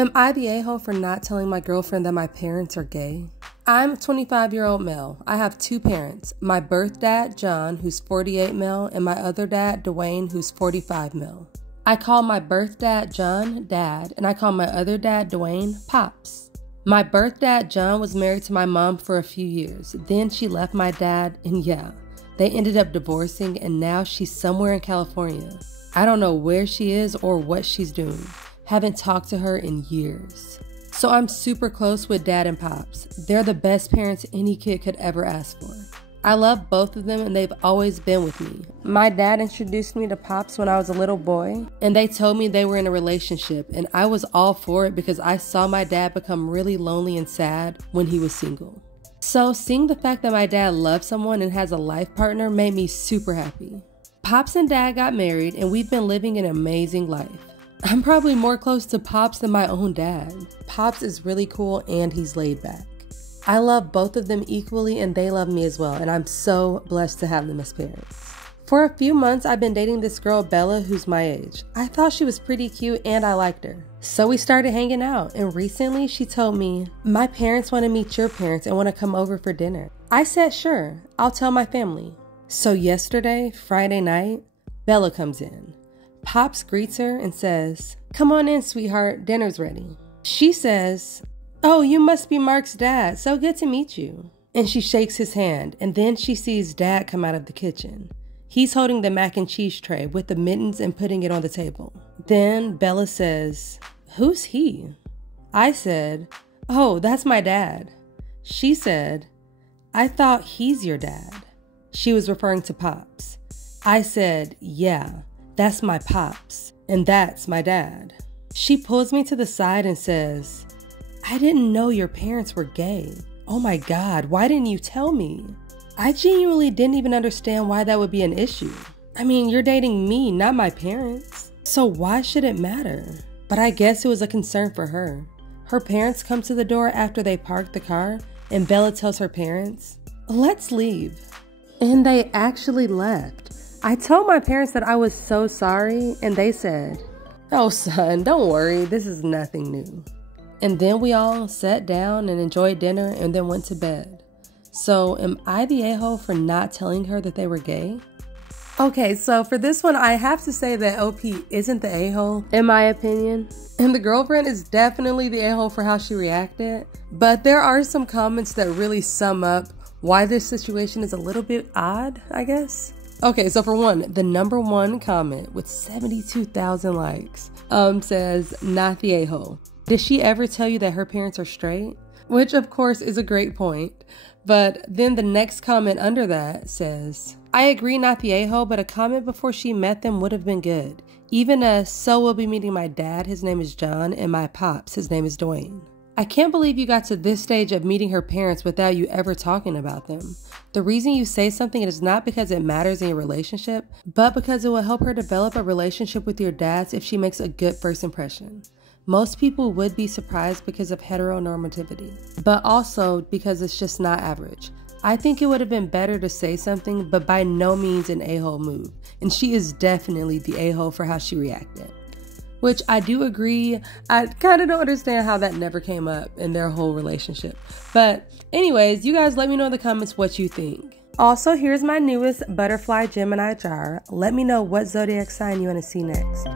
Am I the a-hole for not telling my girlfriend that my parents are gay? I'm a 25-year-old male. I have two parents. My birth dad, John, who's 48 male, and my other dad, Dwayne, who's 45 male. I call my birth dad, John, Dad, and I call my other dad, Dwayne, Pops. My birth dad, John, was married to my mom for a few years. Then she left my dad, and yeah, they ended up divorcing, and now she's somewhere in California. I don't know where she is or what she's doing. Haven't talked to her in years. So I'm super close with Dad and Pops. They're the best parents any kid could ever ask for. I love both of them and they've always been with me. My dad introduced me to Pops when I was a little boy, and they told me they were in a relationship, and I was all for it because I saw my dad become really lonely and sad when he was single. So seeing the fact that my dad loves someone and has a life partner made me super happy. Pops and Dad got married and we've been living an amazing life. I'm probably more close to Pops than my own dad. Pops is really cool and he's laid back. I love both of them equally and they love me as well, and I'm so blessed to have them as parents. For a few months, I've been dating this girl, Bella, who's my age. I thought she was pretty cute and I liked her. So we started hanging out, and recently she told me, my parents want to meet your parents and want to come over for dinner. I said, sure, I'll tell my family. So yesterday, Friday night, Bella comes in. Pops greets her and says, come on in, sweetheart, dinner's ready. She says, oh, you must be Mark's dad, so good to meet you. And she shakes his hand, and then she sees Dad come out of the kitchen. He's holding the mac and cheese tray with the mittens and putting it on the table. Then Bella says, who's he? I said, oh, that's my dad. She said, I thought he's your dad. She was referring to Pops. I said, yeah. That's my Pops, and that's my dad. She pulls me to the side and says, I didn't know your parents were gay. Oh my God, why didn't you tell me? I genuinely didn't even understand why that would be an issue. I mean, you're dating me, not my parents. So why should it matter? But I guess it was a concern for her. Her parents come to the door after they park the car, and Bella tells her parents, let's leave. And they actually left. I told my parents that I was so sorry, and they said, oh son, don't worry, this is nothing new. And then we all sat down and enjoyed dinner and then went to bed. So am I the a-hole for not telling her that they were gay? Okay, so for this one, I have to say that OP isn't the a-hole, in my opinion. And the girlfriend is definitely the a-hole for how she reacted. But there are some comments that really sum up why this situation is a little bit odd, I guess. Okay, so for one, the number one comment with 72,000 likes says, not the a-hole. Did she ever tell you that her parents are straight? Which of course is a great point. But then the next comment under that says, I agree, not the a-hole, but a comment before she met them would have been good. Even as, so we'll be meeting my dad, his name is John, and my Pops, his name is Dwayne. I can't believe you got to this stage of meeting her parents without you ever talking about them. The reason you say something is not because it matters in your relationship, but because it will help her develop a relationship with your dads if she makes a good first impression. Most people would be surprised because of heteronormativity, but also because it's just not average. I think it would have been better to say something, but by no means an a-hole move, and she is definitely the a-hole for how she reacted. Which I do agree, I kind of don't understand how that never came up in their whole relationship. But anyways, you guys let me know in the comments what you think. Also, here's my newest butterfly Gemini jar. Let me know what zodiac sign you want to see next.